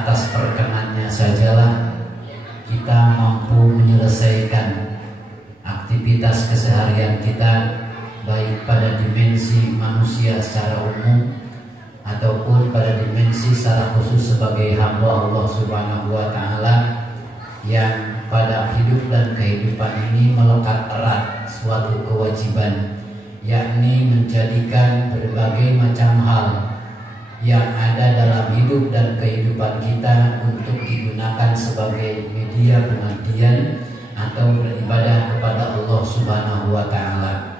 hanya atas perkenannya sajalah kita mampu menyelesaikan aktivitas keseharian kita, baik pada dimensi manusia secara umum ataupun pada dimensi secara khusus sebagai hamba Allah Subhanahu wa Ta'ala yang pada hidup dan kehidupan ini melekat erat suatu kewajiban, yakni menjadikan berbagai macam hal yang ada dalam hidup dan kehidupan kita untuk digunakan sebagai media pengabdian atau beribadah kepada Allah Subhanahu wa Ta'ala.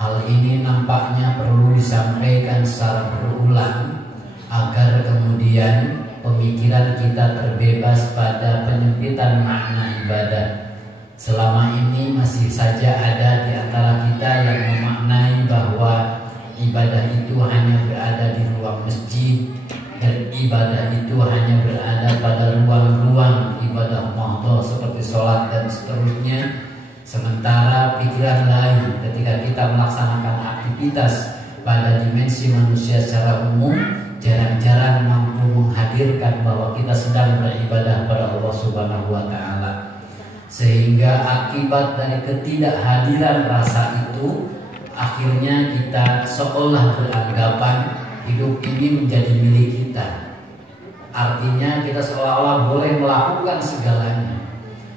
Hal ini nampaknya perlu disampaikan secara berulang agar kemudian pemikiran kita terbebas pada penyempitan makna ibadah. Selama ini masih saja ada di antara kita yang memaknai bahwa ibadah itu hanya berada di ruang masjid dan ibadah itu hanya berada pada ruang-ruang ibadah mahdoh seperti sholat dan seterusnya. Sementara pikiran lain ketika kita melaksanakan aktivitas pada dimensi manusia secara umum jarang-jarang mampu menghadirkan bahwa kita sedang beribadah pada Allah Subhanahu wa Ta'ala. Sehingga akibat dari ketidakhadiran rasa itu, akhirnya kita seolah beranggapan hidup ini menjadi milik kita. Artinya kita seolah-olah boleh melakukan segalanya.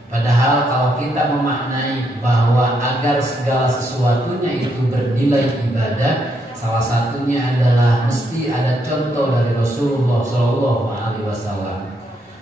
Padahal kalau kita memaknai bahwa agar segala sesuatunya itu bernilai ibadah, salah satunya adalah mesti ada contoh dari Rasulullah SAW.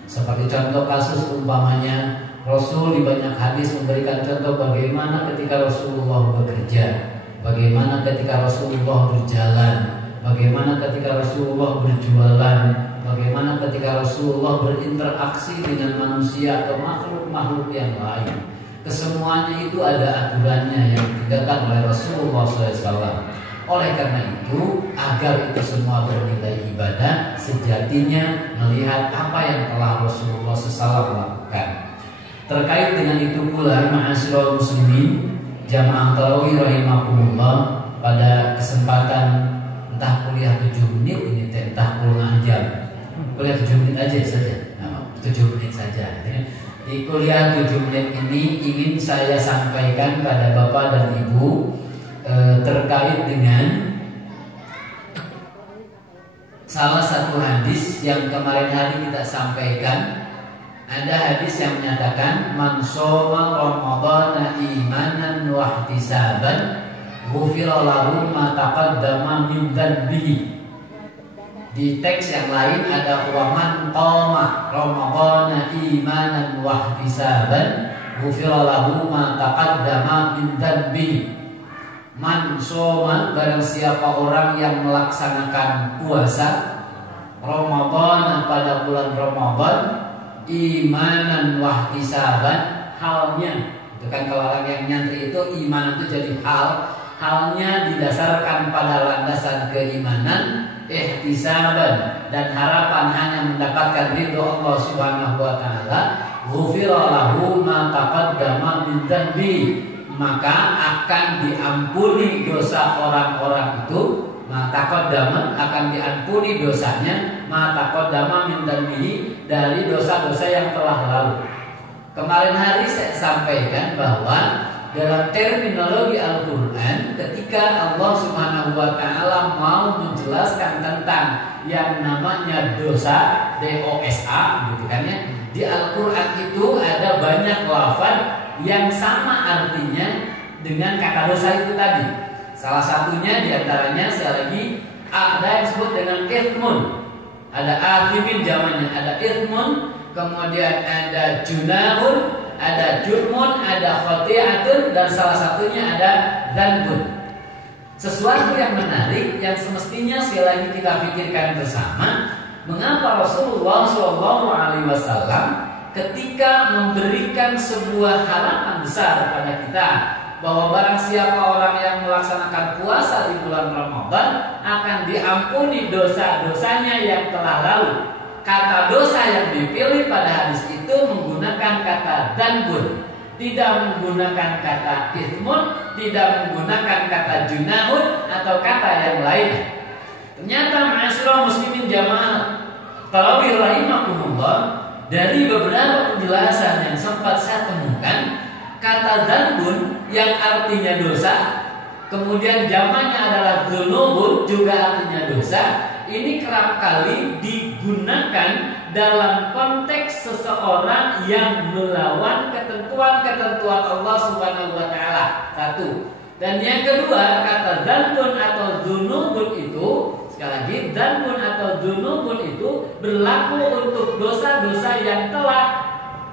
Seperti contoh kasus umpamanya Rasul di banyak hadis memberikan contoh bagaimana ketika Rasulullah bekerja, bagaimana ketika Rasulullah berjalan, bagaimana ketika Rasulullah berjualan, bagaimana ketika Rasulullah berinteraksi dengan manusia atau makhluk-makhluk yang lain. Kesemuanya itu ada aturannya yang ditegakkan oleh Rasulullah SAW. Oleh karena itu, agar itu semua bernilai ibadah, sejatinya melihat apa yang telah Rasulullah SAW lakukan. Terkait dengan itu pula, ma'asyiral muslimin, jamaah tarawih rahimakumullah, pada kesempatan entah kuliah 7 menit ini, entah kuliah jam, kuliah 7 menit aja saja, 7 menit saja. Di kuliah 7 menit ini ingin saya sampaikan pada Bapak dan Ibu terkait dengan salah satu hadis yang kemarin hari kita sampaikan. Ada hadis yang menyatakan man shoma ramadhana imanan wa ihtisaban ghufira lahu ma taqaddama min dhanbihi. Di teks yang lain ada wa man qama ramadhana imanan wa ihtisaban ghufira lahu ma taqaddama min dhanbihi. Man shoma, barang siapa orang yang melaksanakan puasa Ramadan pada bulan Ramadan imanan wahtisaban, halnya itu kan kalau orang yang nyantri itu iman itu jadi halnya didasarkan pada landasan keimanan, ihtisaban, dan harapan hanya mendapatkan ridho Allah Subhanahu wa Ta'ala, ghufira lahu ma taqaddama min dhanbi, maka akan diampuni dosa orang-orang itu. Taqaddama akan diampuni dosanya, taqaddama min dhanbihi, dari dosa-dosa yang telah lalu. Kemarin hari saya sampaikan bahwa dalam terminologi Al-Quran, ketika Allah Subhanahu wa Ta'ala mau menjelaskan tentang yang namanya dosa, dosa gitu kan ya, di Al-Quran itu ada banyak lafaz yang sama artinya dengan kata dosa itu tadi. Salah satunya diantaranya sekali lagi ada yang disebut dengan ithmun, ada athimin jamannya, ada ithmun, kemudian ada junahun, ada jurmun, ada khoti'atun, dan salah satunya ada dzanbun. Sesuatu yang menarik yang semestinya sekali lagi kita pikirkan bersama, mengapa Rasulullah SAW ketika memberikan sebuah harapan besar kepada kita bahwa barang siapa orang yang melaksanakan puasa di bulan Ramadan akan diampuni dosa-dosanya yang telah lalu. Kata dosa yang dipilih pada hadis itu menggunakan kata dzanbun, tidak menggunakan kata ithmun, tidak menggunakan kata junahun atau kata yang lain. Ternyata ma'asyiral muslimin jamaah Kalau rahimakumullah, dari beberapa penjelasan yang sempat saya temukan, kata dzanbun yang artinya dosa, kemudian jamannya adalah dzunubun juga artinya dosa, ini kerap kali digunakan dalam konteks seseorang yang melawan ketentuan-ketentuan Allah Subhanahu wa taala. Satu. Dan yang kedua, kata dzanbun atau dzunubun itu, sekali lagi, dzanbun atau dzunubun itu berlaku untuk dosa-dosa yang telah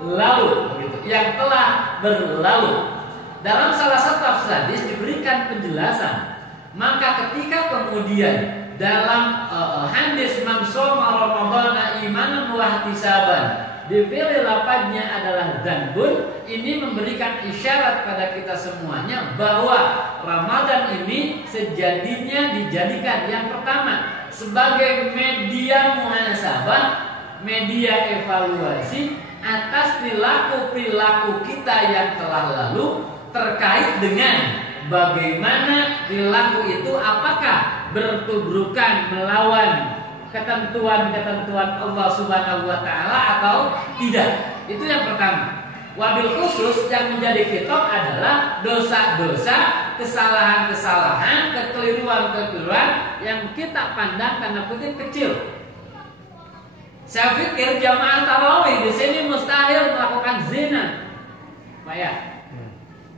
lalu, begitu, yang telah berlalu. Dalam salah satu hadis diberikan penjelasan, maka ketika kemudian dalam hadis man shoma ramadhana imanan wa ihtisaban dipilih lafadznya adalah dzanbun, ini memberikan isyarat pada kita semuanya bahwa Ramadan ini sejatinya dijadikan yang pertama sebagai media muhasabah, media evaluasi atas perilaku kita yang telah lalu terkait dengan bagaimana perilaku itu apakah bertubrukan melawan ketentuan-ketentuan Allah Subhanahu wa taala atau tidak. Itu yang pertama. Wabil khusus yang menjadi khitab adalah dosa-dosa, kesalahan-kesalahan, kekeliruan-kekeliruan yang kita pandang tanda kutip kecil. Saya pikir jamaah tarawih di sini mustahil melakukan zina. Pak ya?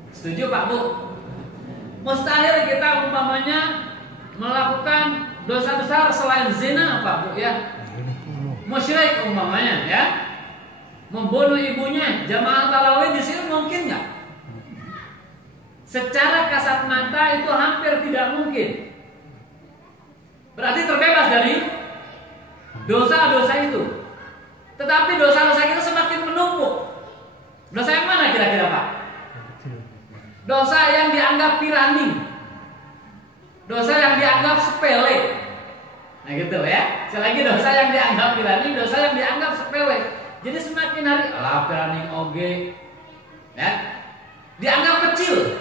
Setuju Pak Bu? Mustahil kita umpamanya melakukan dosa besar selain zina Pak Bu ya. Musyrik umpamanya ya. Membunuh ibunya, jamaah tarawih di sini mungkin nggak? Secara kasat mata itu hampir tidak mungkin. Berarti terbebas dari dosa-dosa itu. Tetapi dosa-dosa kita semakin menumpuk. Dosa yang mana kira-kira Pak? Dosa yang dianggap tirani, dosa yang dianggap sepele. Nah gitu ya. Sekali lagi, dosa yang dianggap tirani, dosa yang dianggap sepele. Jadi semakin hari alah tirani oge, ya, dianggap kecil.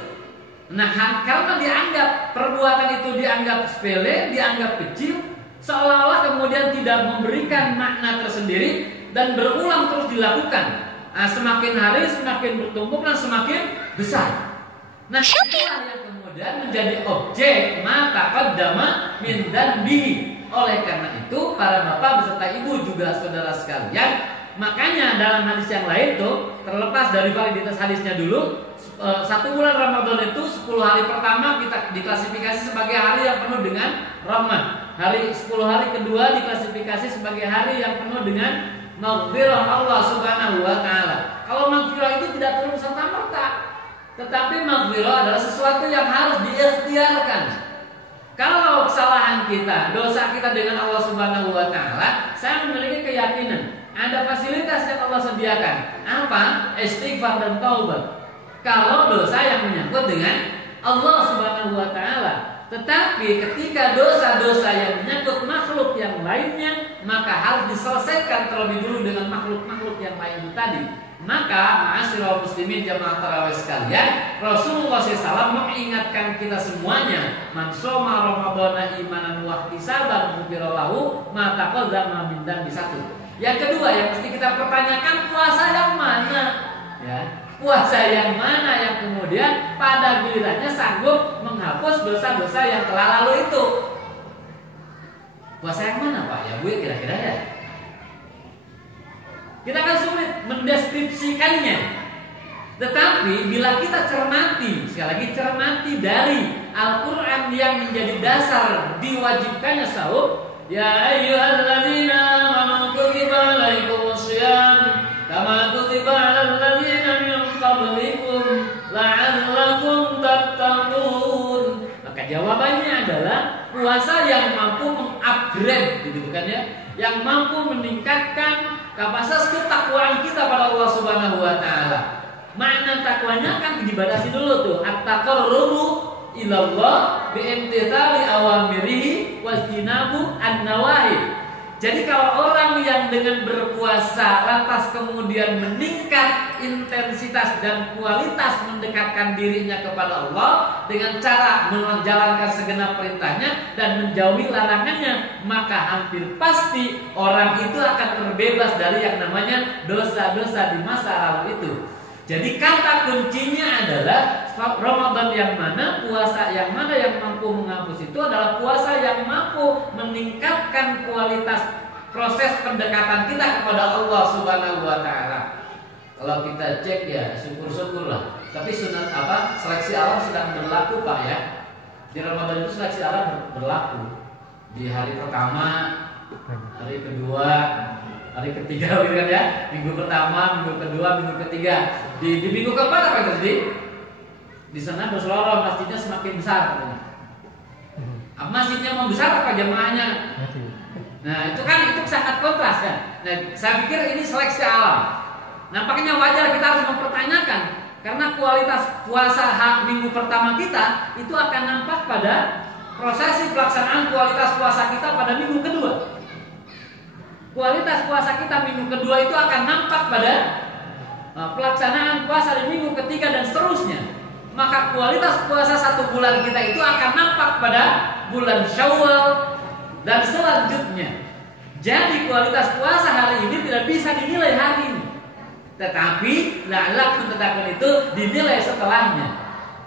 Nah karena dianggap perbuatan itu dianggap sepele, dianggap kecil, seolah-olah kemudian tidak memberikan makna tersendiri dan berulang terus dilakukan. Nah, semakin hari semakin bertumpuk dan semakin besar. Nah itulah yang kemudian menjadi objek mata qaddama min dzanbihi. Oleh karena itu para bapak beserta ibu juga saudara sekalian, makanya dalam hadis yang lain tuh, terlepas dari validitas hadisnya dulu, 1 bulan Ramadan itu 10 hari pertama kita diklasifikasi sebagai hari yang penuh dengan rahmat. 10 hari kedua diklasifikasi sebagai hari yang penuh dengan maghfirah Allah Subhanahu wa taala. Kalau maghfirah itu tidak turun serta-merta, tetapi maghfirah adalah sesuatu yang harus diikhtiarkan. Kalau kesalahan kita, dosa kita dengan Allah Subhanahu wa taala, saya memiliki keyakinan ada fasilitas yang Allah sediakan. Apa? Istighfar dan taubat. Kalau dosa yang menyangkut dengan Allah Subhanahu wa taala. Tetapi ketika dosa-dosa yang menyangkut makhluk yang lainnya, maka harus diselesaikan terlebih dulu dengan makhluk-makhluk yang lain itu tadi. Maka ma'asyiral muslimin jamaah tarawih sekalian, Rasulullah SAW mengingatkan kita semuanya, man shoma ramadhana imanan wa ihtisaban ghufira lahu ma taqaddama min dzambi. Satu. Yang kedua yang mesti kita pertanyakan, puasa yang mana? Ya, puasa yang mana yang kemudian pada gilirannya sanggup menghapus dosa-dosa yang telah lalu itu? Puasa yang mana Pak? Ya Bu, kira-kira ya. Kita akan sulit mendeskripsikannya. Tetapi bila kita cermati, sekali lagi cermati dari Al-Quran yang menjadi dasar diwajibkannya saum, ya ayyuhalladzina amanu kutiba alaikumus syiyam kama kutiba alal ladzina min qablikum la'allakum tattaqun. Maka jawabannya adalah puasa yang mampu mengupgrade, gitu kan ya, yang mampu meningkatkan kapasitas ketakwaan kita pada Allah Subhanahu wa taala. Makna takwanya kan dibatasi dulu tuh, at-taqarrubu ilallah biimtithali awamirihi wajtinabu an-nawahi. Jadi kalau orang yang dengan berpuasa puasa lantas kemudian meningkat intensitas dan kualitas mendekatkan dirinya kepada Allah dengan cara menjalankan segenap perintahnya dan menjauhi larangannya, maka hampir pasti orang itu akan terbebas dari yang namanya dosa-dosa di masa lalu itu. Jadi kata kuncinya adalah Ramadan yang mana, puasa yang mana yang mampu menghapus itu adalah puasa yang mampu meningkatkan kualitas proses pendekatan kita kepada Allah Subhanahu wa taala. Kalau kita cek ya syukur-syukur lah. Tapi sunat seleksi alam sedang berlaku Pak ya. Di Ramadan itu seleksi alam berlaku. Di hari pertama, hari kedua, hari ketiga gitu kan ya. Minggu pertama, minggu kedua, minggu ketiga. Di minggu keempat apa itu di sana berseloroh, masjidnya semakin besar. Masjidnya membesar apa jemaahnya? Nah itu sangat kontras kan. Nah saya pikir ini seleksi alam. Nampaknya wajar kita harus mempertanyakan karena kualitas puasa minggu pertama kita itu akan nampak pada prosesi pelaksanaan kualitas puasa kita pada minggu kedua. Kualitas puasa kita minggu kedua itu akan nampak pada pelaksanaan puasa di minggu ketiga dan seterusnya. Maka kualitas puasa 1 bulan kita itu akan nampak pada bulan Syawal dan selanjutnya. Jadi kualitas puasa hari ini tidak bisa dinilai hari ini, tetapi la'allakum tattaqun itu dinilai setelahnya.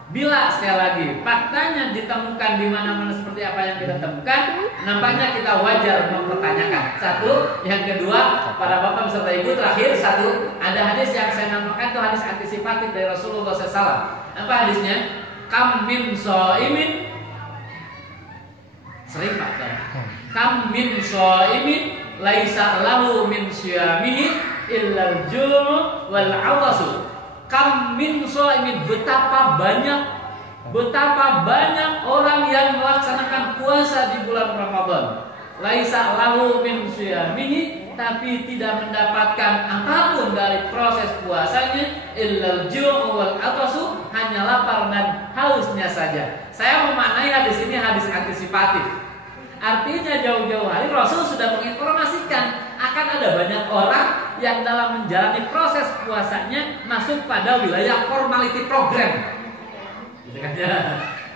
Bila sekali lagi faktanya ditemukan di mana-mana seperti apa yang kita temukan, nampaknya kita wajar mempertanyakan. Satu, yang kedua, para bapak beserta ibu, terakhir satu, ada hadis yang saya namakan itu hadis antisipatif dari Rasulullah SAW. Apa hadisnya? Kam min shaimin, sering Pak. Kam min shaimin laisa lahu min syiyamihi illa al-jum' wal 'awasu. Kam min shaimin, betapa banyak orang yang melaksanakan puasa di bulan Ramadan. Laisa lahu min syiyamihi, tapi tidak mendapatkan apapun dari proses puasanya, illal ju' wal 'atasu, hanya lapar dan hausnya saja. Saya memaknai hadis ini hadis antisipatif. Artinya jauh-jauh hari Rasul sudah menginformasikan akan ada banyak orang yang dalam menjalani proses puasanya masuk pada wilayah formality program. Gitu kan ya.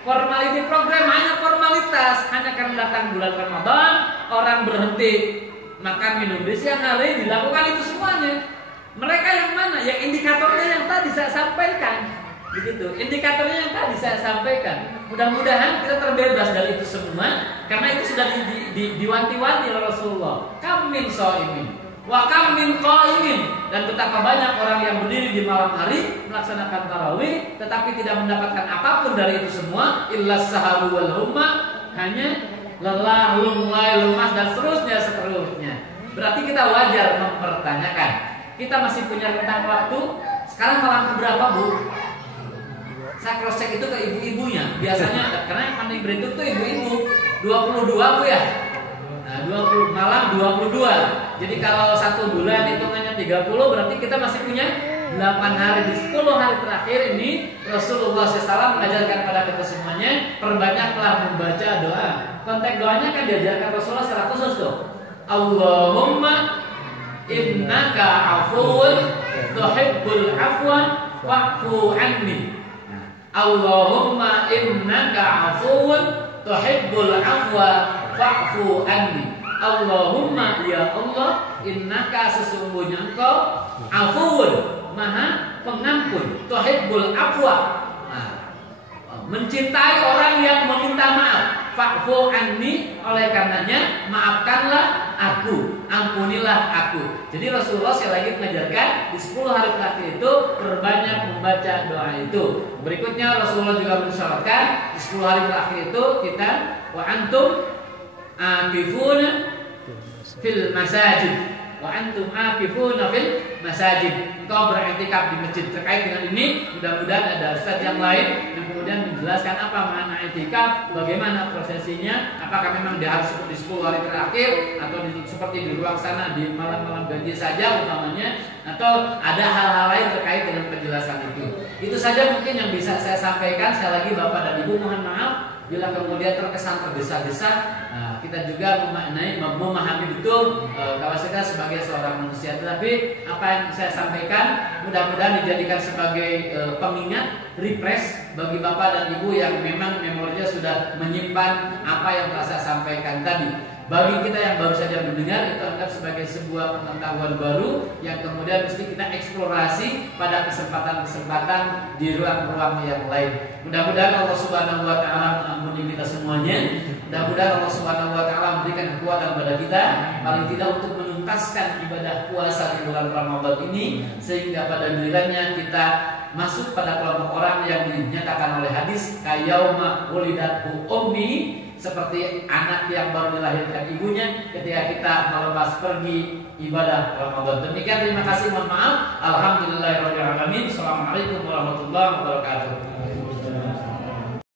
Formality program hanya formalitas, hanya karena datang bulan Ramadan orang berhenti makan minum di siang hari, dilakukan itu semuanya. Mereka yang mana? Yang indikatornya yang tadi saya sampaikan. Begitu, indikatornya yang tadi saya sampaikan. Mudah-mudahan kita terbebas dari itu semua, karena itu sudah diwanti-wanti oleh Rasulullah. Kam min shaimin wa kam min qaimin, dan betapa banyak orang yang berdiri di malam hari melaksanakan tarawih tetapi tidak mendapatkan apapun dari itu semua, illa saharu wal humma, hanya lelah, lunglai, lemas dan seterusnya. Berarti kita wajar mempertanyakan. Kita masih punya rentang waktu. Sekarang malam berapa, Bu? Saya cross check itu ke ibu-ibunya. Biasanya karena yang pandai berhitung tuh ibu-ibu 22 Bu ya. Nah, 20 malam 22. Jadi kalau 1 bulan hitungannya 30, berarti kita masih punya 8 hari. Di 10 hari terakhir ini Rasulullah SAW mengajarkan kepada kita semuanya, perbanyaklah membaca doa. Konteks doanya kan diajarkan Rasulullah secara khusus tuh. Allahumma innaka afuwun tuhibbul afwa fa'fu anni. Allahumma innaka afuwun tuhibbul afwa fa'fu anni. Allahumma, ya Allah, innaka sesungguhnya engkau afuwun, maha pengampun, tuhibbul afwa, mencintai orang yang meminta maaf, fa'fu anni, oleh karenanya maafkanlah aku, ampunilah aku. Jadi Rasulullah sekali lagi mengajarkan di 10 hari terakhir itu perbanyak membaca doa itu. Berikutnya Rasulullah juga mensyaratkan di 10 hari terakhir itu kita wa antum akifuna fil masajid, wa antum akifuna fil masajid. Engkau beriktikaf di masjid. Terkait dengan ini, mudah-mudahan ada ustaz yang lain yang kemudian menjelaskan apa makna iktikaf, bagaimana prosesinya, apakah memang dia harus seperti 10 hari terakhir atau seperti di ruang sana di malam-malam ganjil saja umpamanya, atau ada hal-hal lain terkait dengan penjelasan itu. Itu saja mungkin yang bisa saya sampaikan. Sekali lagi Bapak dan Ibu mohon maaf bila kemudian terkesan tergesa-gesa. kita juga memahami betul kapasitas sebagai seorang manusia. Tetapi apa yang saya sampaikan mudah-mudahan dijadikan sebagai pengingat, refresh bagi bapak dan ibu yang memang memorinya sudah menyimpan apa yang telah saya sampaikan tadi. Bagi kita yang baru saja mendengar, itu anggap sebagai sebuah pengetahuan baru yang kemudian mesti kita eksplorasi pada kesempatan-kesempatan di ruang-ruang yang lain. Mudah-mudahan Allah Subhanahu wa taala mengampuni kita semuanya. Mudah-mudahan Allah Subhanahu wa taala memberikan kekuatan kepada kita paling tidak untuk menuntaskan ibadah puasa di bulan Ramadan ini, sehingga pada gilirannya kita masuk pada kelompok orang yang dinyatakan oleh hadis kayauma wulidathu ummi, seperti anak yang baru dilahirkan ibunya ketika kita melepas pergi ibadah Ramadan. Demikian, terima kasih, mohon maaf. Alhamdulillahirabbil alamin. Assalamualaikum warahmatullahi wabarakatuh.